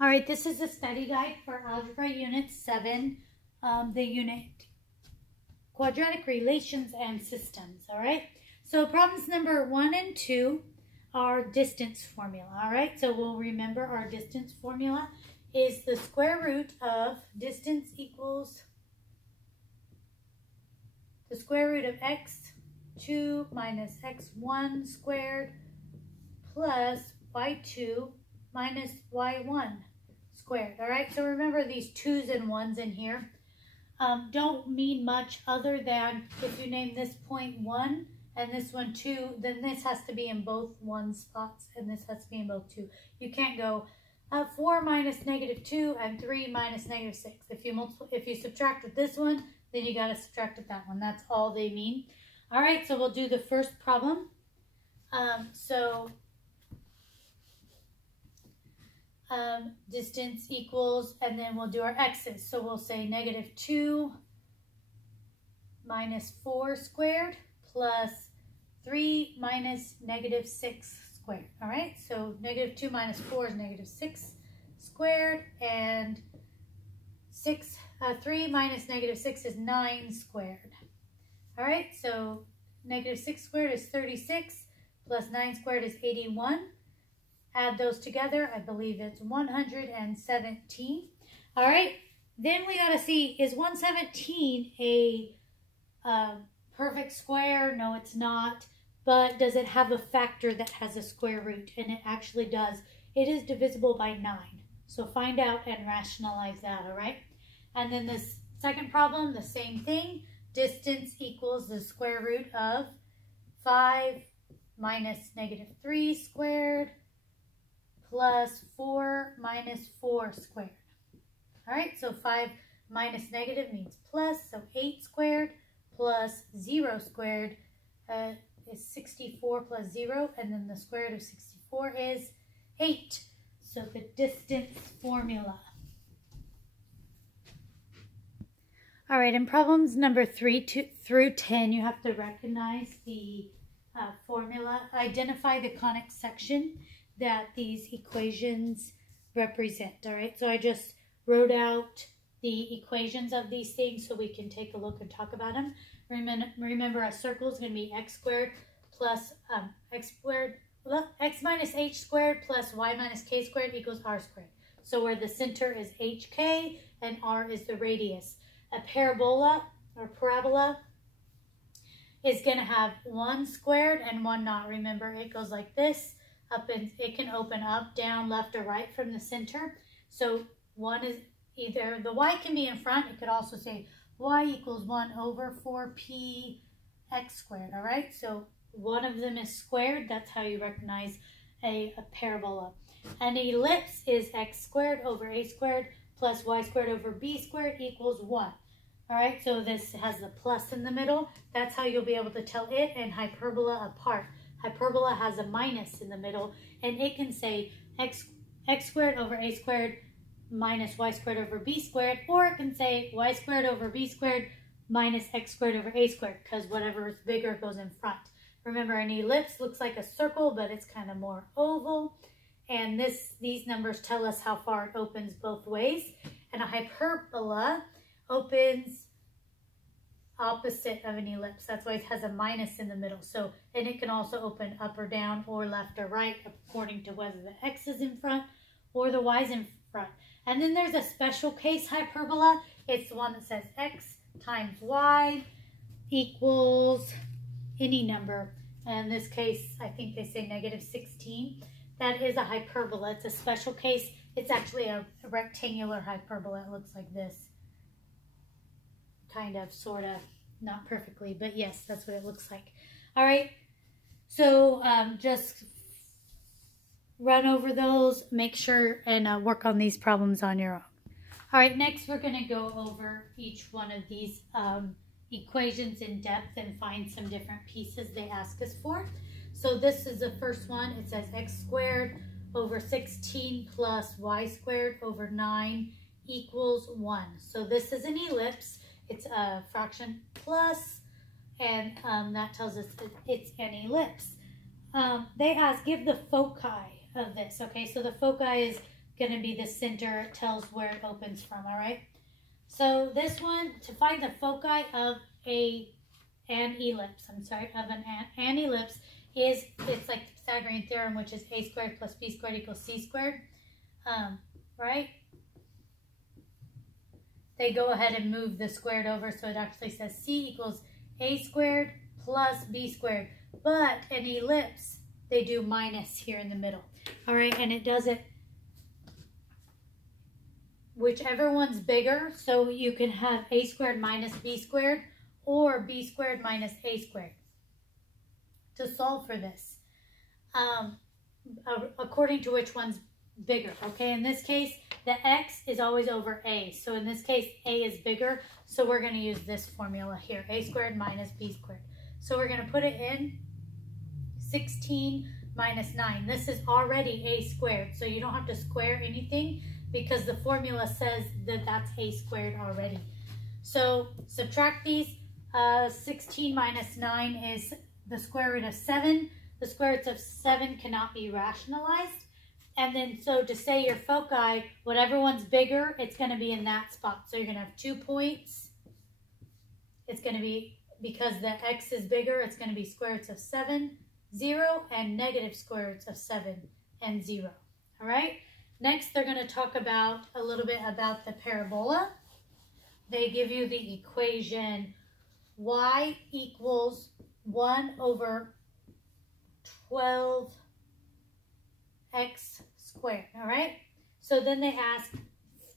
All right, this is a study guide for Algebra Unit 7, the unit Quadratic Relations and Systems, all right? So problems number 1 and 2 are distance formula, all right? So we'll remember our distance formula is the square root of distance equals the square root of x2 minus x1 squared plus y2 minus y1 squared, all right? So remember these 2's and 1's in here don't mean much other than if you name this point 1 and this one 2, then this has to be in both 1 spots and this has to be in both 2. You can't go 4 minus -2 and 3 minus -6. If you subtract with this one, then you got to subtract with that one. That's all they mean. All right, so we'll do the first problem. Distance equals, and then we'll do our x's. So we'll say -2 minus 4 squared plus 3 minus -6 squared. All right, so -2 minus 4 is -6 squared, and 3 minus -6 is 9 squared. All right, so -6 squared is 36 plus 9 squared is 81. Add those together, I believe it's 117. All right, then we got to see, is 117 a perfect square? No, it's not. But does it have a factor that has a square root? And it actually does. It is divisible by 9. So find out and rationalize that, all right? And then this second problem, the same thing. Distance equals the square root of 5 minus -3 squared plus 4 minus 4 squared. All right, so 5 minus negative means plus, so 8 squared plus 0 squared is 64 plus 0, and then the square root of 64 is 8. So the distance formula. All right, in problems number 3 through 10, you have to recognize the formula. Identify the conic section that these equations represent, all right? So I just wrote out the equations of these things so we can take a look and talk about them. Remember, a circle is going to be x squared plus x minus h squared plus y minus k squared equals r squared. So where the center is hk and r is the radius. A parabola is going to have 1 squared and 1 not. Remember, it goes like this. It can open up, down, left, or right from the center. So one is either, the y can be in front. It could also say y equals 1 over 4p x squared, all right? So one of them is squared. That's how you recognize a parabola. An ellipse is x squared over a squared plus y squared over b squared equals 1. All right, so this has the plus in the middle. That's how you'll be able to tell it and hyperbola apart. Hyperbola has a minus in the middle, and it can say x squared over a squared minus y squared over b squared, or it can say y squared over b squared minus x squared over a squared, because whatever is bigger goes in front. Remember, an ellipse looks like a circle, but it's kind of more oval, and these numbers tell us how far it opens both ways. And a hyperbola opens opposite of an ellipse. That's why it has a minus in the middle. So, and it can also open up or down or left or right according to whether the x is in front or the y is in front. And then there's a special case hyperbola. It's the one that says x times y equals any number. And in this case, I think they say -16. That is a hyperbola. It's a special case. It's actually a rectangular hyperbola. It looks like this. Kind of, sort of, not perfectly, but yes, that's what it looks like. All right, so just run over those, make sure, and work on these problems on your own. All right, next we're going to go over each one of these equations in depth and find some different pieces they ask us for. So this is the first one. It says x squared over 16 plus y squared over 9 equals 1. So this is an ellipse. It's a fraction plus, and that tells us that it's an ellipse. They ask, give the foci of this. Okay, so the foci is going to be the center. It tells where it opens from, all right? So this one, to find the foci of an ellipse, an ellipse it's like the Pythagorean theorem, which is a squared plus b squared equals c squared, right? They go ahead and move the squared over, so it actually says c equals a squared plus b squared. But an ellipse, they do minus here in the middle, all right? And it does it whichever one's bigger, so you can have a squared minus b squared or b squared minus a squared to solve for this, according to which one's bigger, okay? In this case, the x is always over a, so in this case, a is bigger, so we're going to use this formula here, a squared minus b squared. So we're going to put it in 16 minus 9. This is already a squared, so you don't have to square anything because the formula says that that's a squared already. So subtract these. 16 minus 9 is the square root of 7. The square roots of 7 cannot be rationalized. And then, so to say your foci, whatever one's bigger, it's going to be in that spot. So you're going to have 2 points. It's going to be, because the x is bigger, it's going to be square roots of 7, 0, and negative square roots of 7 and 0. All right? Next, they're going to talk about a little bit about the parabola. They give you the equation y equals 1 over 12x squared, all right? So then they ask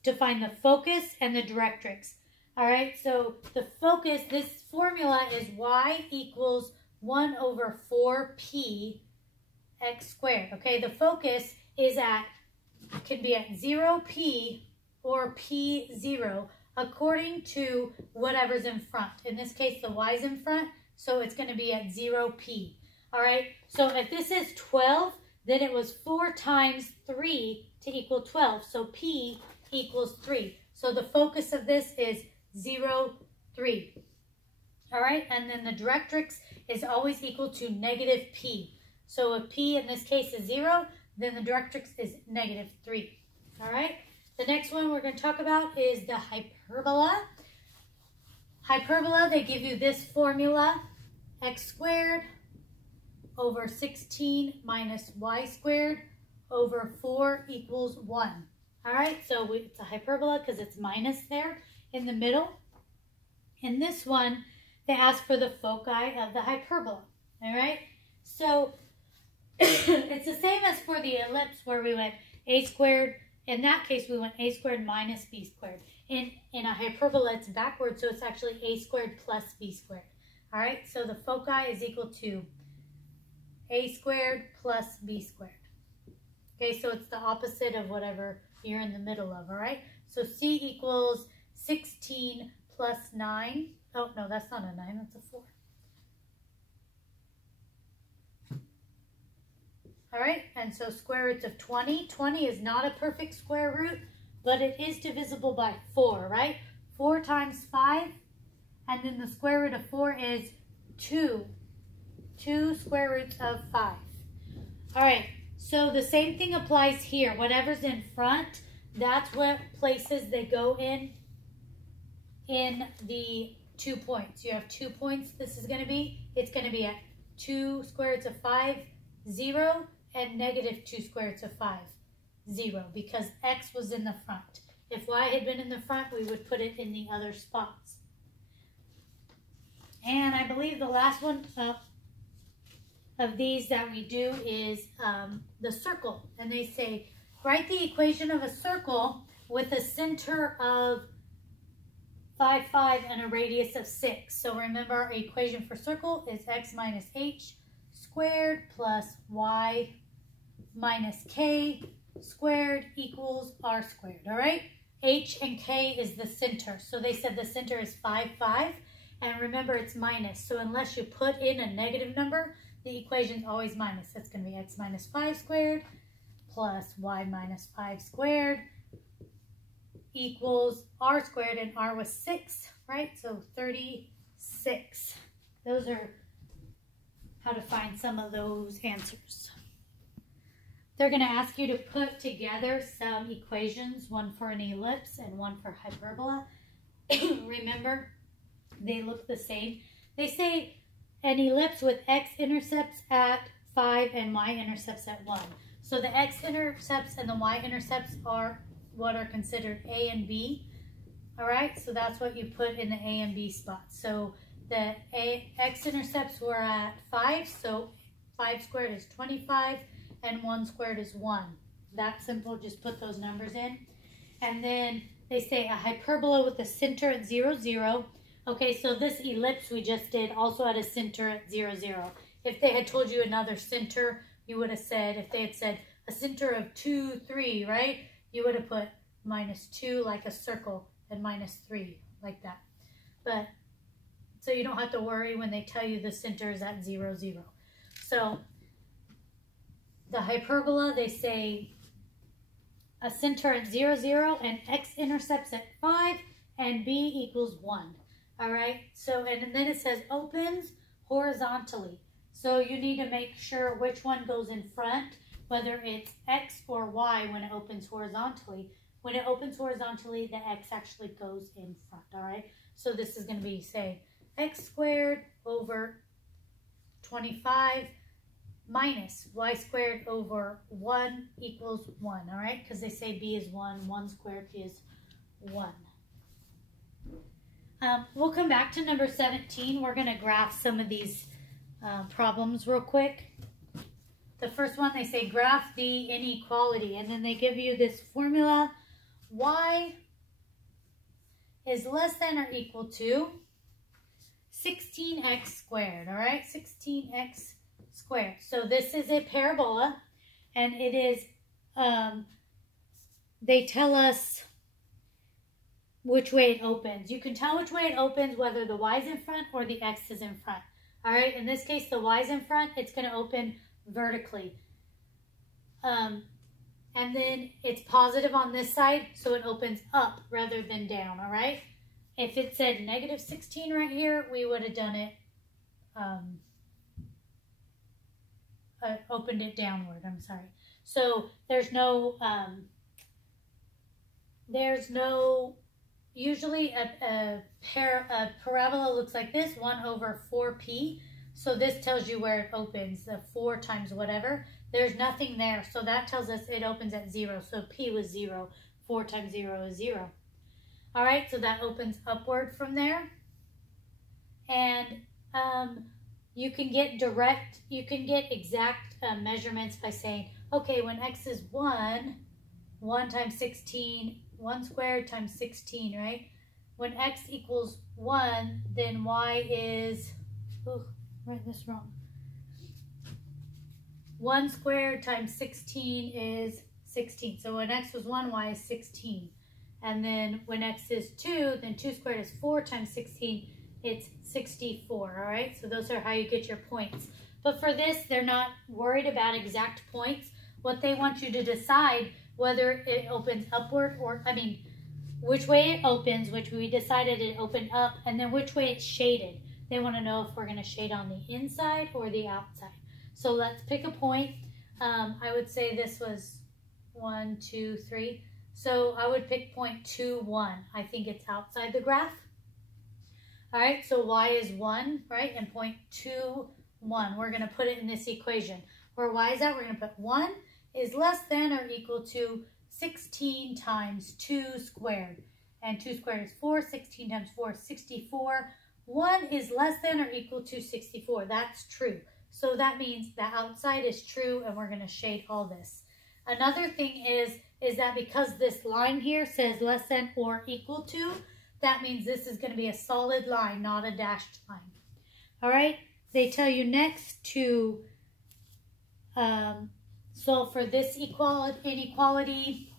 to find the focus and the directrix, all right? So the focus, this formula is y equals 1 over 4p x squared, okay? The focus is can be at 0p or p0, according to whatever's in front. In this case, the y's in front, so it's going to be at 0p. All right, so if this is 12, then it was 4 times 3 to equal 12. So p equals 3. So the focus of this is 0, 3. All right, and then the directrix is always equal to negative p. So if p in this case is 0, then the directrix is negative 3. All right. The next one we're going to talk about is the hyperbola. Hyperbola, they give you this formula, x squared over 16 minus y squared over 4 equals 1. All right, so it's a hyperbola because it's minus there in the middle. In this one, they ask for the foci of the hyperbola. All right, so it's the same as for the ellipse where we went a squared. In that case, we went a squared minus b squared. In a hyperbola, it's backwards, so it's actually a squared plus b squared. All right, so the foci is equal to a squared plus b squared. Okay, so it's the opposite of whatever you're in the middle of, all right? So c equals 16 plus 9. Oh, no, that's not a 9, that's a 4. All right, and so square roots of 20. 20 is not a perfect square root, but it is divisible by 4, right? 4 times 5, and then the square root of 4 is 2. 2 square roots of 5. All right, so the same thing applies here. Whatever's in front, that's what places they go in the 2 points. You have 2 points, this is going to be. It's going to be at 2 square roots of 5, 0, and negative 2 square roots of 5, 0, because x was in the front. If y had been in the front, we would put it in the other spots. And I believe the last one of these that we do is the circle. And they say, write the equation of a circle with a center of 5, 5, and a radius of 6. So remember, our equation for circle is x minus h squared plus y minus k squared equals r squared, all right? H and k is the center. So they said the center is 5, 5, and remember it's minus. So unless you put in a negative number, the equation is always minus. That's going to be x minus 5 squared plus y minus 5 squared equals r squared, and r was 6, right? So 36. Those are how to find some of those answers. they're going to ask you to put together some equations, one for an ellipse and one for hyperbola. Remember, they look the same. They say an ellipse with x-intercepts at 5 and y-intercepts at 1. So the x-intercepts and the y-intercepts are what are considered A and B. All right, so that's what you put in the A and B spots. So the x-intercepts were at 5, so 5 squared is 25, and 1 squared is 1. That's simple, just put those numbers in. And then they say a hyperbola with a center at 0, 0. Okay, so this ellipse we just did also had a center at 0, 0. If they had told you another center, you would have said, if they had said a center of 2, 3, right? You would have put -2 like a circle and -3 like that. But, so you don't have to worry when they tell you the center is at 0, 0. So, the hyperbola, they say a center at 0, 0 and x-intercepts at 5 and b equals 1. All right, so, and then it says opens horizontally. So you need to make sure which one goes in front, whether it's x or y when it opens horizontally. When it opens horizontally, the x actually goes in front, all right? So this is going to be, say, x squared over 25 minus y squared over 1 equals 1, all right? Because they say b is 1, 1 squared is 1. We'll come back to number 17. We're going to graph some of these problems real quick. The first one, they say graph the inequality, and then they give you this formula. Y is less than or equal to 16x squared, all right? 16x squared. So this is a parabola, and it is, they tell us which way it opens. You can tell which way it opens whether the y is in front or the x is in front. All right, in this case, the y is in front, it's going to open vertically. And then it's positive on this side, so it opens up rather than down, all right? If it said -16 right here, we would have done it, opened it downward, I'm sorry. So there's no, usually a parabola looks like this, 1 over 4p. So this tells you where it opens, the 4 times whatever. There's nothing there, so that tells us it opens at 0. So p was 0, 4 times 0 is 0. All right, so that opens upward from there. And you can get exact measurements by saying, okay, when x is 1, 1 times 16, 1 squared times 16, right? When x equals 1, then y is, oh, write this wrong. 1 squared times 16 is 16. So when x was 1, y is 16. And then when x is 2, then 2 squared is 4 times 16, it's 64, all right? So those are how you get your points. But for this, they're not worried about exact points. What they want you to decide whether it opens upward or, which way it opens, which we decided it opened up, and then which way it's shaded. They want to know if we're going to shade on the inside or the outside. So let's pick a point. I would say this was 1, 2, 3. So I would pick point 2, 1. I think it's outside the graph. All right, so y is 1, right? And point 2, 1. We're going to put it in this equation. Where y is at, we're going to put 1 is less than or equal to 16 times 2 squared. And 2 squared is 4. 16 times 4 is 64. 1 is less than or equal to 64. That's true. So that means the outside is true, and we're going to shade all this. Another thing is that because this line here says less than or equal to, that means this is going to be a solid line, not a dashed line. All right? They tell you next to solve for this inequality.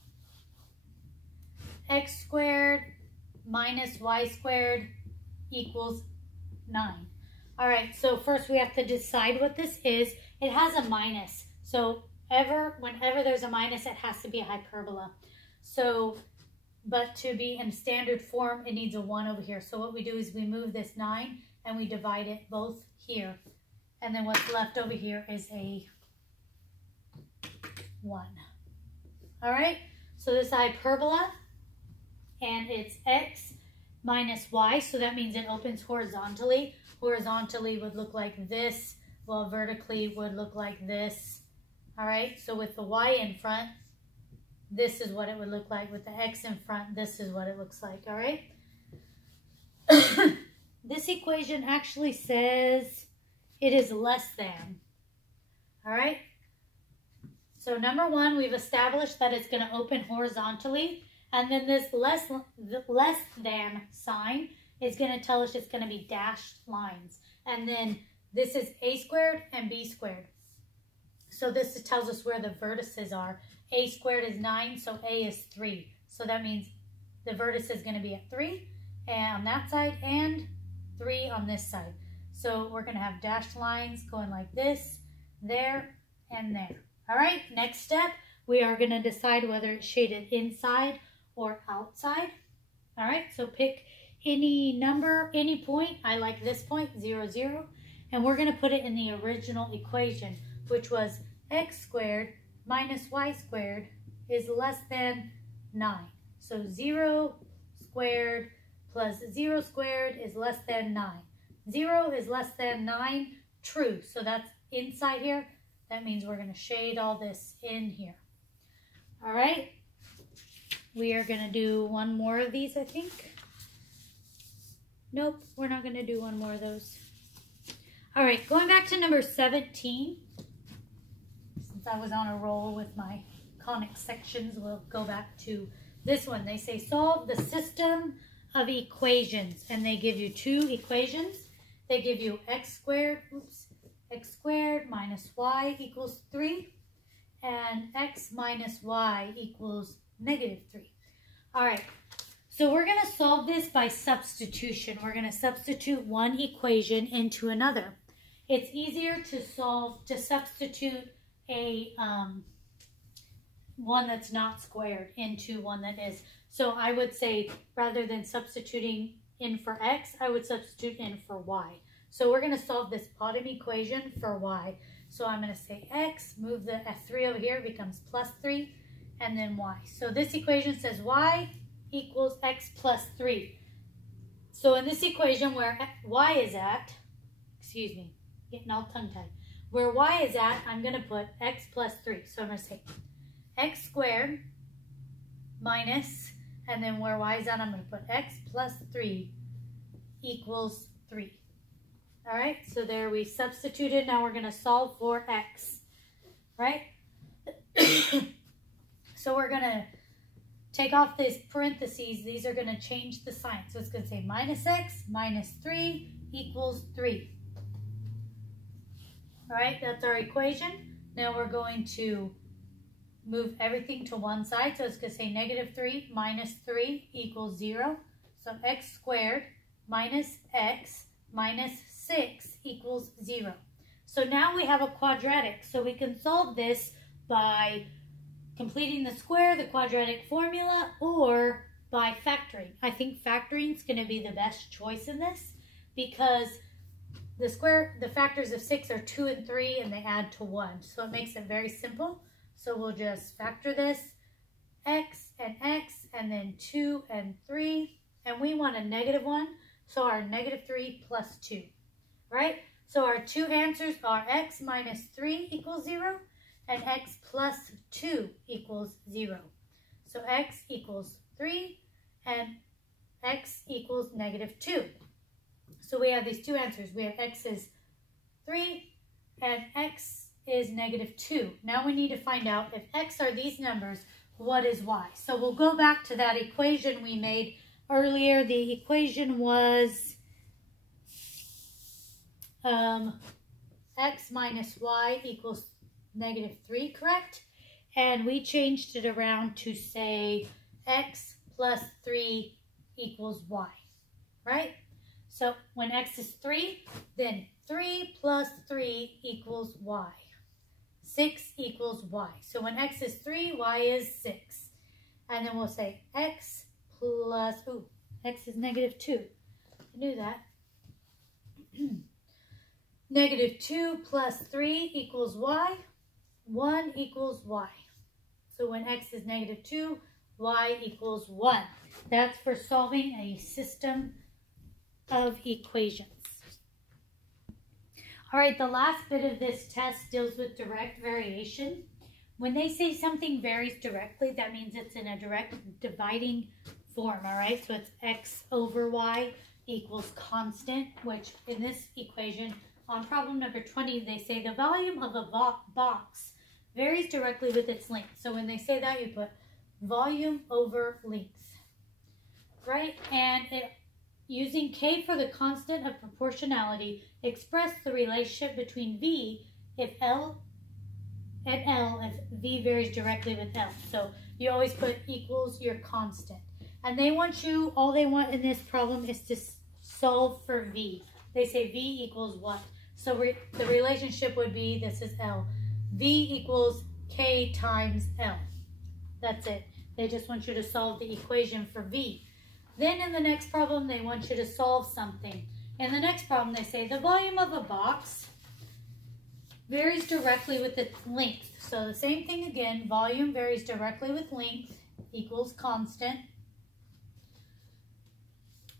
X squared minus y squared equals 9. All right, so first we have to decide what this is. It has a minus. So whenever there's a minus, it has to be a hyperbola. So, but to be in standard form, it needs a 1 over here. So what we do is we move this 9 and we divide it both here. And then what's left over here is a 1. All right, so this is hyperbola, and it's x minus y, so that means it opens horizontally. Horizontally would look like this, while vertically would look like this. All right, so with the y in front, this is what it would look like. With the x in front, this is what it looks like, all right? This equation actually says it is less than, all right? So number 1, we've established that it's going to open horizontally, and then this less than sign is going to tell us it's going to be dashed lines. And then this is a squared and b squared. So this tells us where the vertices are. A squared is 9, so a is 3. So that means the vertex is going to be at 3 and on that side and 3 on this side. So we're going to have dashed lines going like this, there, and there. All right, next step, we are going to decide whether it's shaded inside or outside. All right, so pick any number, any point. I like this point, 0, 0. And we're going to put it in the original equation, which was x squared minus y squared is less than 9. So 0 squared plus 0 squared is less than 9. 0 is less than 9, true. So that's inside here. That means we're going to shade all this in here. All right. We are going to do one more of these, I think. Nope, we're not going to do one more of those. All right, going back to number 17. Since I was on a roll with my conic sections, we'll go back to this one. They say solve the system of equations, and they give you 2 equations. They give you x squared minus y equals 3, and x minus y equals negative 3. All right, so we're going to solve this by substitution. We're going to substitute one equation into another. It's easier to substitute a one that's not squared into one that is. So I would say rather than substituting in for x, I would substitute in for y. So we're going to solve this bottom equation for y. So I'm going to say x, move the F3 over here, it becomes plus 3, and then y. So this equation says y equals x plus 3. So in this equation where y is at, excuse me, getting all tongue-tied, where y is at, I'm going to put x plus 3. So I'm going to say x squared minus, and then where y is at, I'm going to put x plus 3 equals 3. All right, so there we substituted. Now we're going to solve for x, right? So we're going to take off these parentheses. These are going to change the sign. So it's going to say minus x minus 3 equals 3. All right, that's our equation. Now we're going to move everything to one side. So it's going to say negative 3 minus 3 equals 0. So x squared minus x minus 6 equals 0. So now we have a quadratic. So we can solve this by completing the square, the quadratic formula, or by factoring. I think factoring is going to be the best choice in this because the factors of 6 are 2 and 3, and they add to 1. So it makes it very simple. So we'll just factor this, x, and then 2 and 3. And we want a negative 1, so our negative 3 plus 2, right? So our 2 answers are x minus 3 equals 0, and x plus 2 equals 0. So x equals 3, and x equals negative 2. So we have these 2 answers. We have x is 3, and x is negative 2. Now we need to find out if x are these numbers, what is y? So we'll go back to that equation we made earlier. The equation was x minus y equals negative 3, correct? And we changed it around to say x plus 3 equals y, right? So when x is 3, then 3 plus 3 equals y. 6 equals y. So when x is 3, y is 6. And then we'll say x plus, x is negative 2. I knew that. Negative 2 plus 3 equals y. 1 equals y. So when x is negative 2, y equals 1. That's for solving a system of equations. All right, the last bit of this test deals with direct variation. When they say something varies directly, that means it's in a direct dividing form, all right? So it's x over y equals constant, which in this equation, on problem number 20, they say the volume of a box varies directly with its length. So when they say that, you put volume over length, right? And using K for the constant of proportionality, express the relationship between V if L and L if V varies directly with L. So you always put equals your constant. And they want you, all they want in this problem is to solve for V. They say V equals what? So the relationship would be, this is L. V equals K times L. That's it. They just want you to solve the equation for V. Then in the next problem, they want you to solve something. In the next problem, they say the volume of a box varies directly with its length. So the same thing again, volume varies directly with length equals constant.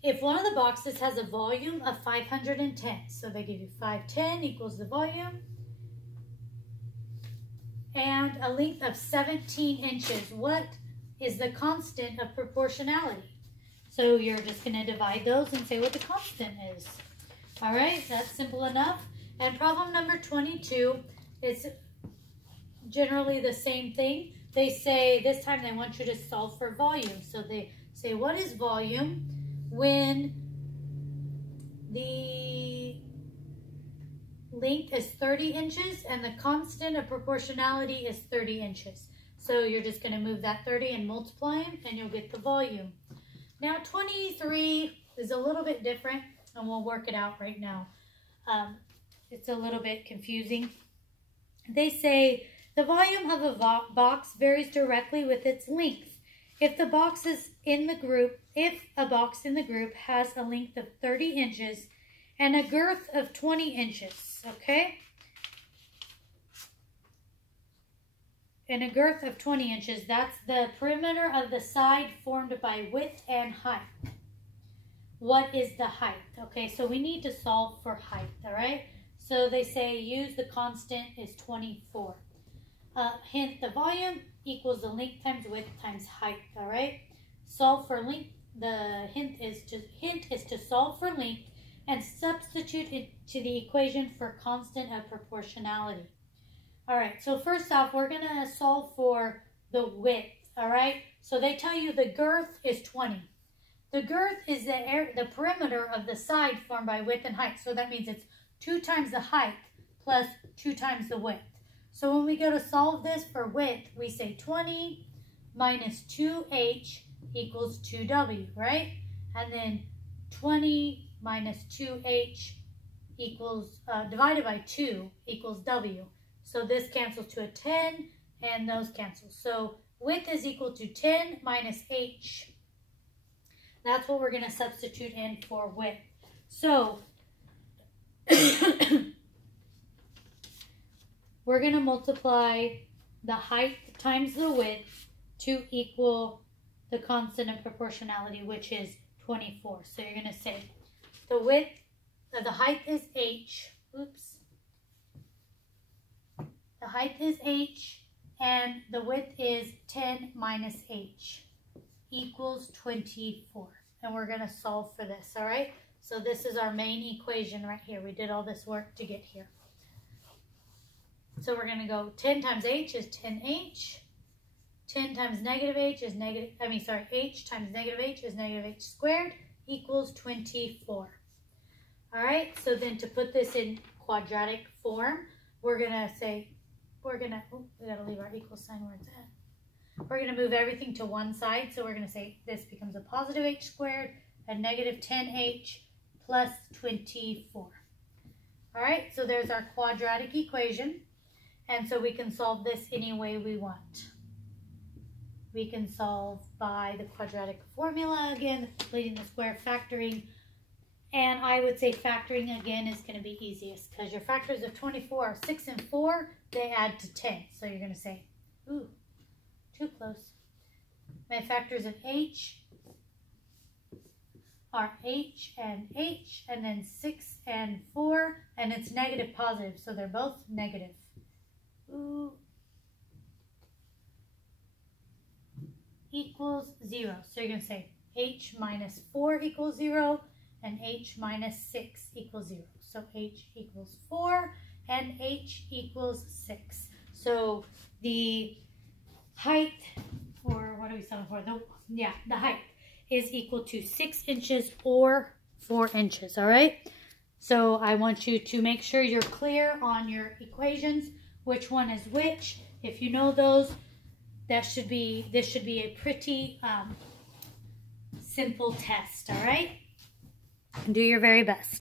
If one of the boxes has a volume of 510, so they give you 510 equals the volume, and a length of 17 inches, what is the constant of proportionality? So you're just going to divide those and say what the constant is. All right, that's simple enough. And problem number 22 is generally the same thing. They say, this time they want you to solve for volume. So they say, what is volume when the length is 30 inches and the constant of proportionality is 30 inches? So you're just going to move that 30 and multiply them, and you'll get the volume. Now 23 is a little bit different, and we'll work it out right now. It's a little bit confusing. They say the volume of a box varies directly with its length. If a box in the group has a length of 30 inches and a girth of 20 inches, okay? And a girth of 20 inches, that's the perimeter of the side formed by width and height. What is the height? Okay, so we need to solve for height, all right? So they say use the constant is 24. Hint, the volume equals the length times width times height, all right? Solve for length. The hint is to solve for length and substitute it to the equation for constant of proportionality. All right, so first off, we're going to solve for the width, all right? So they tell you the girth is 20. The girth is the perimeter of the side formed by width and height. So that means it's 2 times the height plus 2 times the width. So when we go to solve this for width, we say 20 minus 2h equals 2w, right? And then 20 minus 2h equals, divided by 2 equals w. So this cancels to a 10, and those cancel. So width is equal to 10 minus h. That's what we're going to substitute in for width. So we're going to multiply the height times the width to equal the constant of proportionality, which is 24. So you're going to say the width, the height is h. Oops. The height is h, and the width is 10 minus h equals 24. And we're going to solve for this, all right? So this is our main equation right here. We did all this work to get here. So we're going to go 10 times h is 10h. 10 times negative h is h times negative h is negative h squared equals 24. All right, so then to put this in quadratic form, we're going to say, we got to leave our equal sign where it's at. We're going to move everything to one side. So we're going to say this becomes a positive h squared and negative 10h plus 24. All right, so there's our quadratic equation. And so we can solve this any way we want. We can solve by the quadratic formula again, completing the square, factoring. And I would say factoring again is going to be easiest because your factors of 24 are 6 and 4. They add to 10. So you're going to say, ooh, too close. My factors of h are h, and then 6 and 4, and it's negative positive, so they're both negative. Ooh. Equals 0. So you're going to say h minus 4 equals 0, and h minus 6 equals 0. So h equals 4, and h equals 6. So the height, or what are we solving for? The height is equal to 6 inches or 4 inches, all right? So I want you to make sure you're clear on your equations, which one is which. If you know those, this should be a pretty simple test, all right? Do your very best.